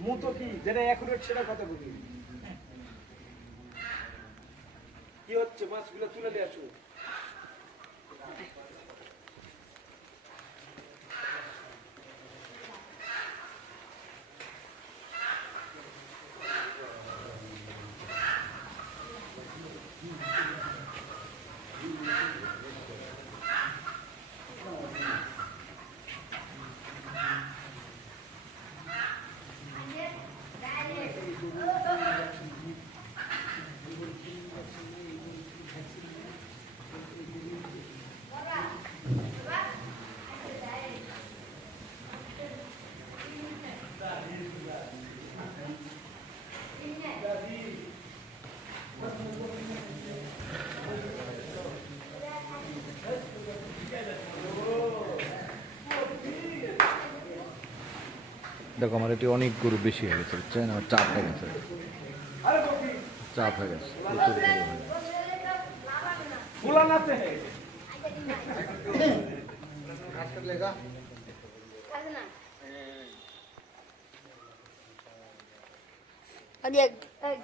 মতো কি যেটা এখন সেটা কথা বলি কি হচ্ছে মাছগুলো তুলে দিয়ে আসো দেখো আমার এটি অনেক গরু বেশি হয়ে গেছে বুঝছেন আমার চাপ হয়ে গেছে চাপ হয়ে গেছে প্রচুর গরু হয়ে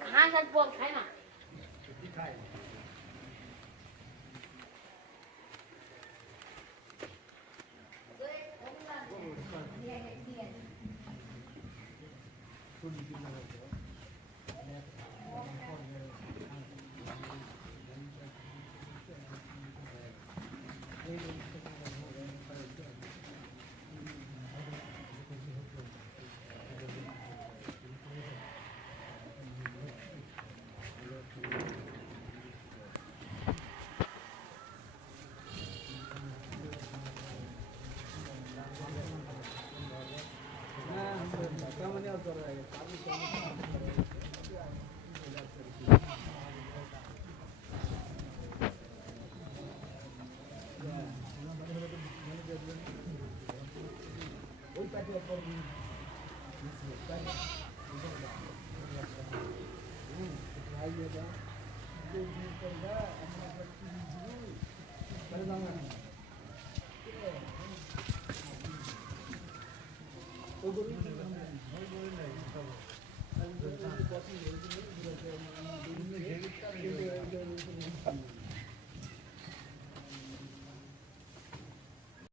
घास और पोक खाए ना